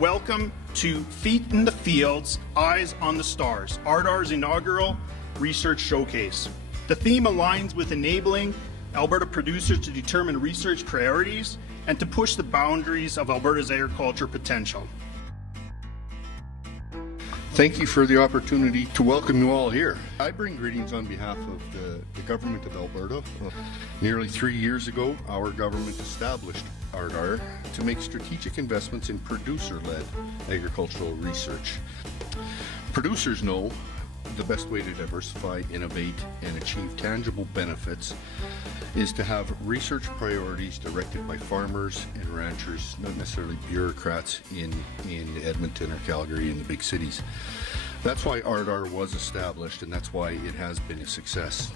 Welcome to Feet in the Fields, Eyes on the Stars, ARDAR's inaugural research showcase. The theme aligns with enabling Alberta producers to determine research priorities and to push the boundaries of Alberta's agriculture potential. Thank you for the opportunity to welcome you all here. I bring greetings on behalf of the Government of Alberta. Nearly 3 years ago, our government established ARDAR to make strategic investments in producer-led agricultural research. Producers know the best way to diversify, innovate, and achieve tangible benefits is to have research priorities directed by farmers and ranchers, not necessarily bureaucrats in Edmonton or Calgary in the big cities. That's why ARDAR was established, and that's why it has been a success.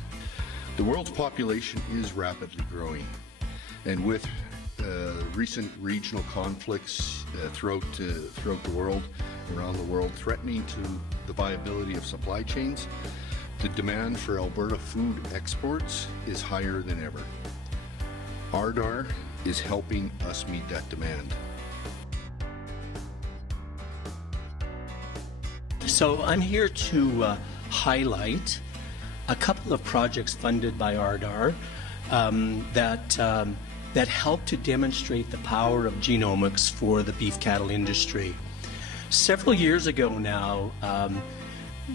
The world's population is rapidly growing, and with recent regional conflicts throughout the world, around the world, threatening to the viability of supply chains, the demand for Alberta food exports is higher than ever. ARDAR is helping us meet that demand. So I'm here to highlight a couple of projects funded by ARDAR that help to demonstrate the power of genomics for the beef cattle industry. Several years ago now,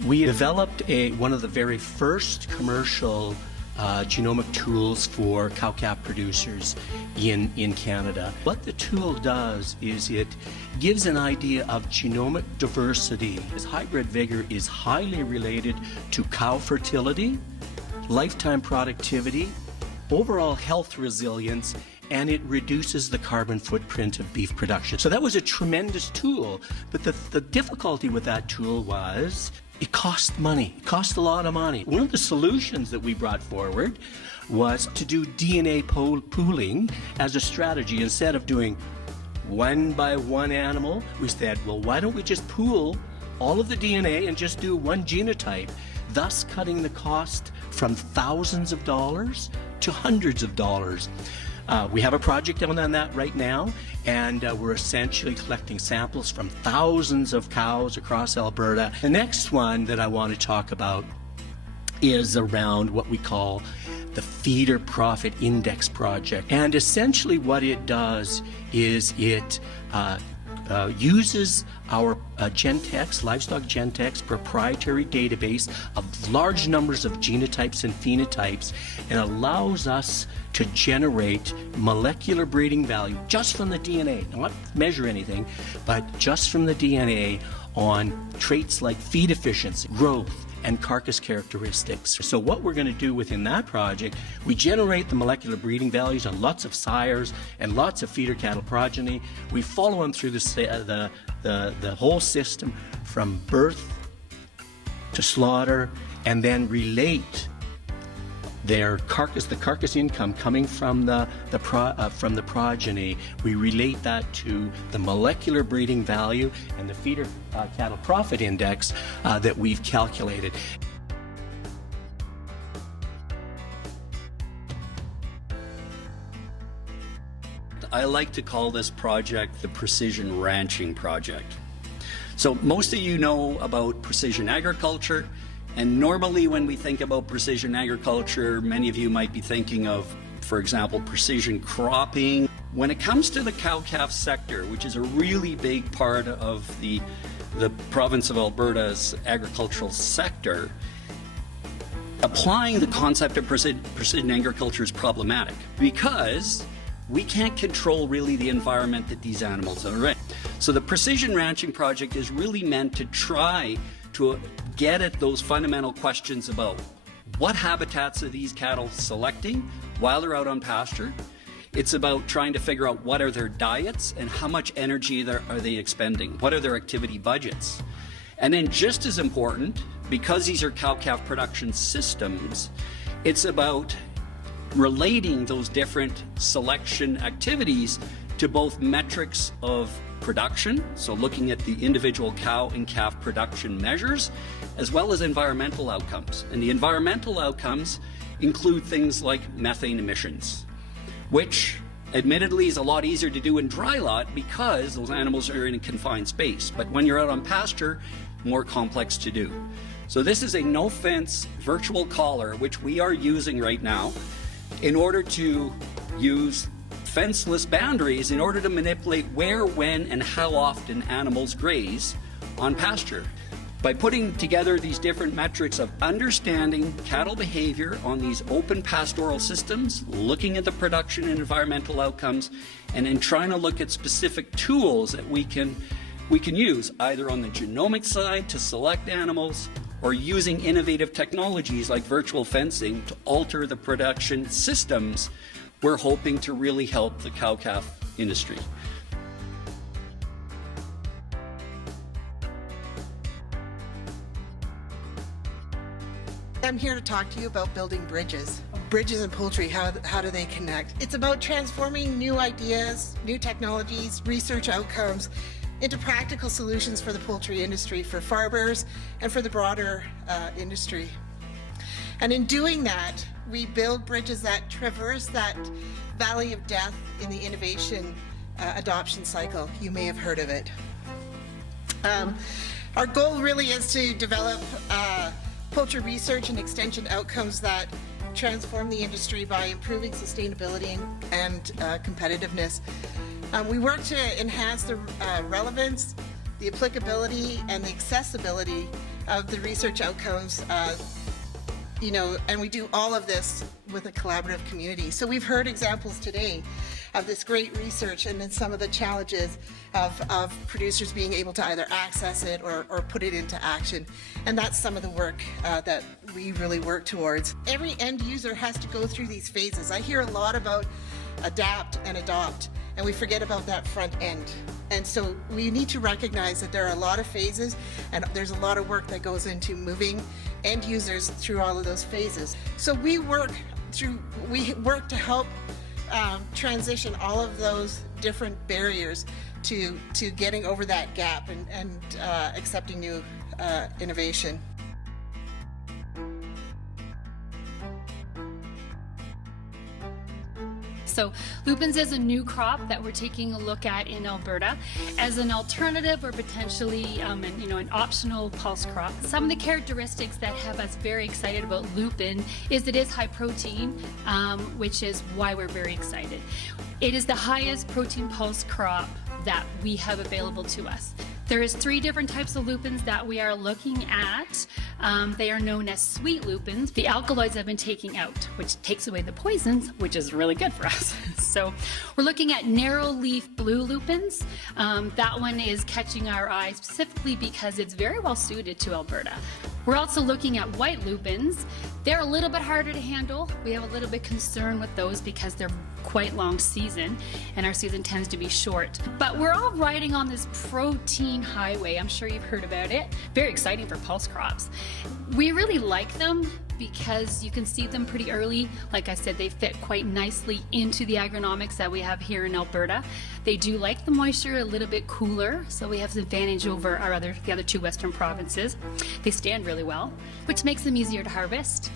we developed one of the very first commercial genomic tools for cow-calf producers in Canada. What the tool does is it gives an idea of genomic diversity. This hybrid vigor is highly related to cow fertility, lifetime productivity, overall health resilience, and it reduces the carbon footprint of beef production. So that was a tremendous tool, but the difficulty with that tool was it cost money. It cost a lot of money. One of the solutions that we brought forward was to do DNA pooling as a strategy. Instead of doing one by one animal, we said, well, why don't we just pool all of the DNA and just do one genotype, thus cutting the cost from thousands of dollars to hundreds of dollars. We have a project on that right now, and we're essentially collecting samples from thousands of cows across Alberta. The next one that I want to talk about is around what we call the Feeder Profit Index Project. And essentially what it does is it uses our Gentex, Livestock Gentex proprietary database of large numbers of genotypes and phenotypes, and allows us to generate molecular breeding value just from the DNA, not measure anything, but just from the DNA on traits like feed efficiency, growth, and carcass characteristics. So what we're going to do within that project, we generate the molecular breeding values on lots of sires and lots of feeder cattle progeny. We follow them through the whole system from birth to slaughter, and then relate the carcass income coming from the progeny. We relate that to the molecular breeding value and the feeder cattle profit index that we've calculated. I like to call this project the Precision Ranching Project. So most of you know about precision agriculture. And normally when we think about precision agriculture, many of you might be thinking of, for example, precision cropping. When it comes to the cow-calf sector, which is a really big part of the province of Alberta's agricultural sector, applying the concept of precision agriculture is problematic because we can't control really the environment that these animals are in. So the Precision Ranching Project is really meant to try to get at those fundamental questions about what habitats are these cattle selecting while they're out on pasture. It's about trying to figure out what are their diets and how much energy are they expending, what are their activity budgets. And then just as important, because these are cow-calf production systems, it's about relating those different selection activities to both metrics of production, so looking at the individual cow and calf production measures, as well as environmental outcomes. And the environmental outcomes include things like methane emissions, which admittedly is a lot easier to do in dry lot because those animals are in a confined space. But when you're out on pasture, more complex to do. So this is a no-fence virtual collar, which we are using right now in order to use fenceless boundaries in order to manipulate where, when, and how often animals graze on pasture. By putting together these different metrics of understanding cattle behavior on these open pastoral systems, looking at the production and environmental outcomes, and then trying to look at specific tools that we can use either on the genomic side to select animals or using innovative technologies like virtual fencing to alter the production systems, we're hoping to really help the cow-calf industry. I'm here to talk to you about building bridges. Bridges and poultry, how do they connect? It's about transforming new ideas, new technologies, research outcomes into practical solutions for the poultry industry, for farmers, and for the broader industry. And in doing that, we build bridges that traverse that valley of death in the innovation adoption cycle. You may have heard of it. Our goal really is to develop poultry research and extension outcomes that transform the industry by improving sustainability and competitiveness. We work to enhance the relevance, the applicability, and the accessibility of the research outcomes, and we do all of this with a collaborative community. So we've heard examples today of this great research and then some of the challenges of producers being able to either access it or put it into action. And that's some of the work that we really work towards. Every end user has to go through these phases. I hear a lot about adapt and adopt, and we forget about that front end. And so we need to recognize that there are a lot of phases and there's a lot of work that goes into moving end users through all of those phases. So we work to help transition all of those different barriers to getting over that gap and accepting new innovation. So lupins is a new crop that we're taking a look at in Alberta as an alternative or potentially an optional pulse crop. Some of the characteristics that have us very excited about lupin is it is high protein, which is why we're very excited. It is the highest protein pulse crop that we have available to us. There is 3 different types of lupins that we are looking at. They are known as sweet lupins. The alkaloids have been taken out, which takes away the poisons, which is really good for us. So we're looking at narrow leaf blue lupins. That one is catching our eye specifically because it's very well suited to Alberta. We're also looking at white lupins. They're a little bit harder to handle. We have a little bit concern with those because they're quite long season and our season tends to be short. But we're all riding on this protein highway. I'm sure you've heard about it. Very exciting for pulse crops. We really like them because you can see them pretty early. Like I said, they fit quite nicely into the agronomics that we have here in Alberta. They do like the moisture a little bit cooler, so we have the advantage over the other 2 western provinces. They stand really well, which makes them easier to harvest.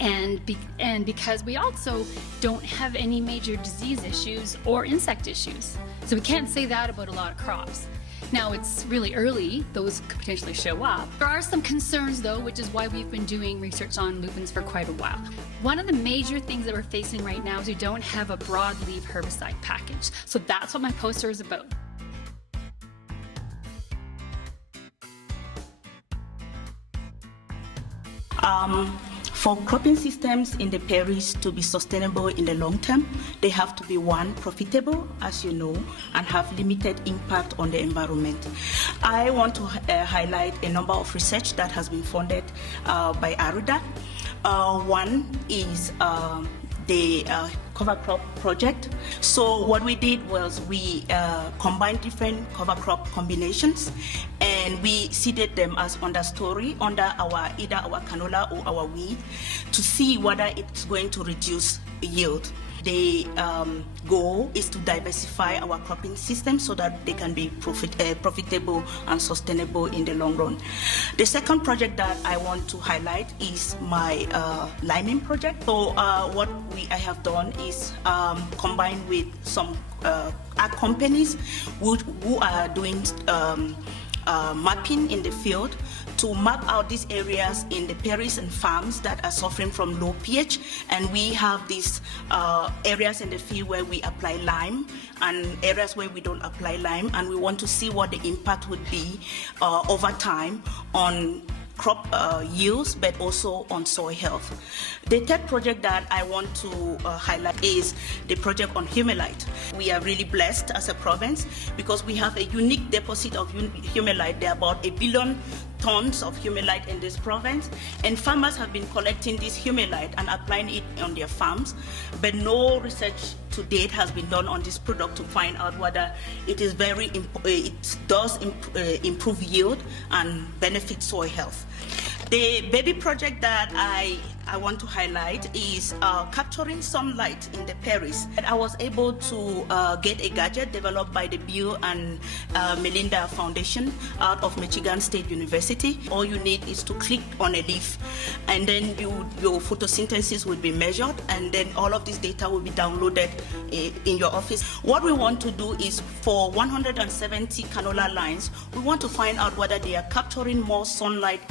And because we also don't have any major disease issues or insect issues. So we can't say that about a lot of crops. Now it's really early, those could potentially show up. There are some concerns though, which is why we've been doing research on lupins for quite a while. One of the major things that we're facing right now is we don't have a broadleaf herbicide package. So that's what my poster is about. For cropping systems in the prairies to be sustainable in the long term, they have to be, 1, profitable, as you know, and have limited impact on the environment. I want to highlight a number of research that has been funded by ARUDA. One is the cover crop project. So what we did was we combined different cover crop combinations and we seeded them as understory under either our canola or our wheat to see whether it's going to reduce yield. The goal is to diversify our cropping system so that they can be profitable and sustainable in the long run. The second project that I want to highlight is my liming project. So what I have done is combined with some ag companies who are doing mapping in the field to map out these areas in the prairies and farms that are suffering from low pH, and we have these areas in the field where we apply lime and areas where we don't apply lime, and we want to see what the impact would be over time on crop yields, but also on soil health. The third project that I want to highlight is the project on humelite. We are really blessed as a province because we have a unique deposit of humelite. There are about 1 billion tons of humelite in this province, and farmers have been collecting this humelite and applying it on their farms, but no research to date has been done on this product to find out whether it is it does improve yield and benefit soil health. The baby project that I want to highlight is capturing sunlight in the prairies. I was able to get a gadget developed by the Bill and Melinda Foundation out of Michigan State University. All you need is to click on a leaf, and then your photosynthesis will be measured, and then all of this data will be downloaded in your office. What we want to do is for 170 canola lines, we want to find out whether they are capturing more sunlight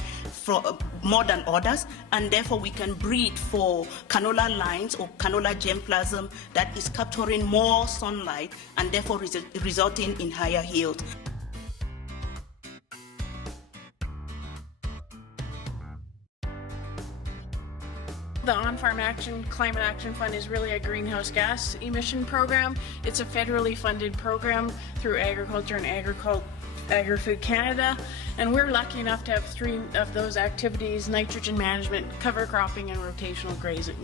more than others, and therefore we can breed for canola lines or canola germplasm that is capturing more sunlight and therefore resulting in higher yield. The On-Farm Action Climate Action Fund is really a greenhouse gas emission program. It's a federally funded program through Agriculture and Agri-Food Canada, and we're lucky enough to have 3 of those activities: nitrogen management, cover cropping, and rotational grazing.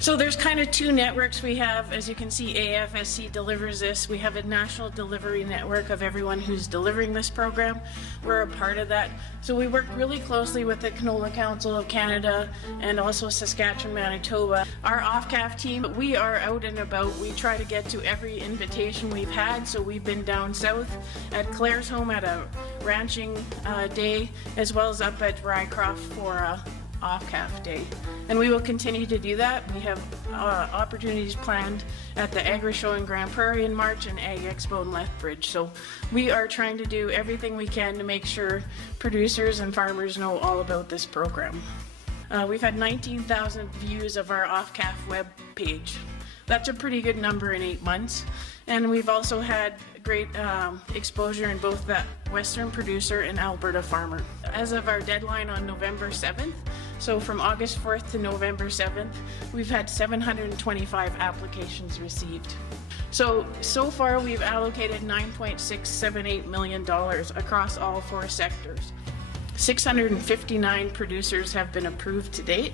So there's kind of 2 networks we have. As you can see, AFSC delivers this. We have a national delivery network of everyone who's delivering this program. We're a part of that. So we work really closely with the Canola Council of Canada and also Saskatchewan, Manitoba. Our off-calf team, we are out and about. We try to get to every invitation we've had. So we've been down south at Claire's home at a ranching day, as well as up at Rycroft for off-calf day, and we will continue to do that. We have opportunities planned at the Agri Show in Grand Prairie in March and Ag Expo in Lethbridge. So we are trying to do everything we can to make sure producers and farmers know all about this program. We've had 19,000 views of our off-calf web page. That's a pretty good number in 8 months. And we've also had great exposure in both the Western producer and Alberta farmer. As of our deadline on November 7th, so from August 4th to November 7th, we've had 725 applications received. So far we've allocated $9.678 million across all 4 sectors. 659 producers have been approved to date.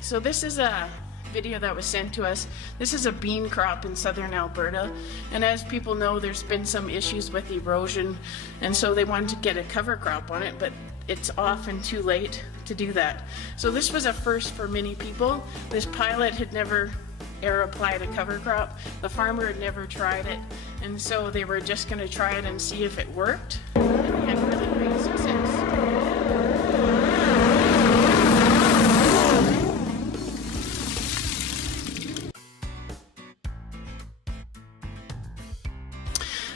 So this is a video that was sent to us. This is a bean crop in southern Alberta, and as people know, there's been some issues with erosion, and so they wanted to get a cover crop on it, but it's often too late to do that. So this was a first for many people. This pilot had never applied a cover crop. The farmer had never tried it, and so they were just going to try it and see if it worked. And we had really great success.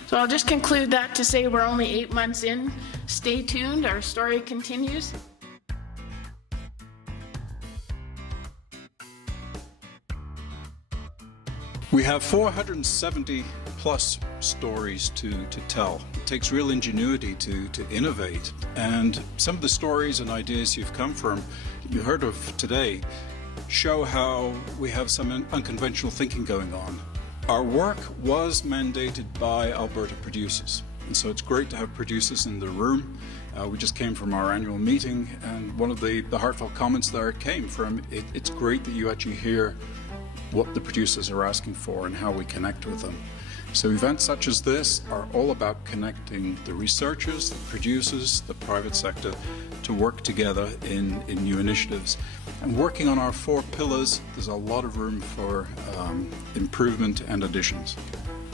So I'll just conclude that to say we're only 8 months in. Stay tuned, our story continues. We have 470 plus stories to tell. It takes real ingenuity to innovate, and some of the stories and ideas you've come from, you heard of today, show how we have some unconventional thinking going on. Our work was mandated by Alberta producers, and so it's great to have producers in the room. We just came from our annual meeting, and one of the heartfelt comments there came from, it's great that you actually hear what the producers are asking for and how we connect with them. So events such as this are all about connecting the researchers, the producers, the private sector to work together in new initiatives. And working on our 4 pillars, there's a lot of room for improvement and additions.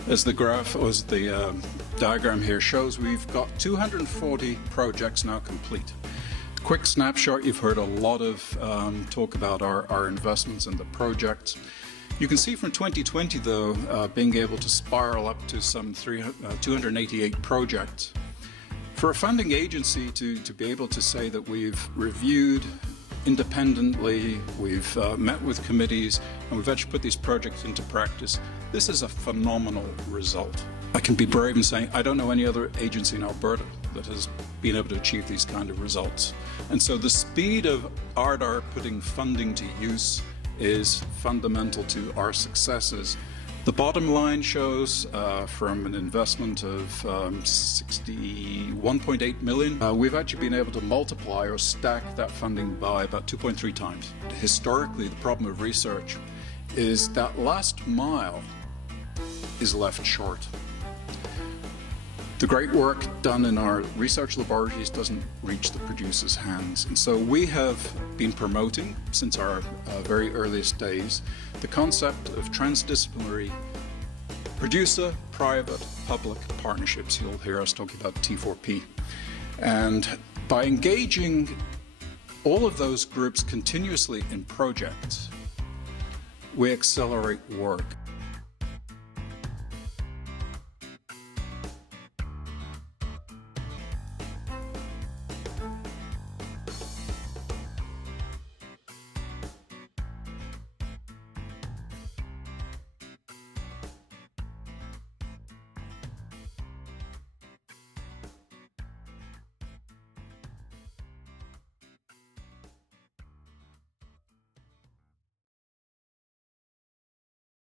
As the graph, or as the diagram here shows, we've got 240 projects now complete. Quick snapshot, you've heard a lot of talk about our investments and the projects. You can see from 2020, though, being able to spiral up to some 288 projects. For a funding agency to be able to say that we've reviewed independently, we've met with committees, and we've actually put these projects into practice, this is a phenomenal result. I can be brave in saying I don't know any other agency in Alberta that has been able to achieve these kind of results. And so the speed of ARDAR putting funding to use is fundamental to our successes. The bottom line shows from an investment of 61.8 million, we've actually been able to multiply or stack that funding by about 2.3 times. Historically, the problem of research is that last mile is left short. The great work done in our research laboratories doesn't reach the producer's hands. And so we have been promoting, since our very earliest days, the concept of transdisciplinary producer, private, public partnerships. You'll hear us talking about T4P. And by engaging all of those groups continuously in projects, we accelerate work.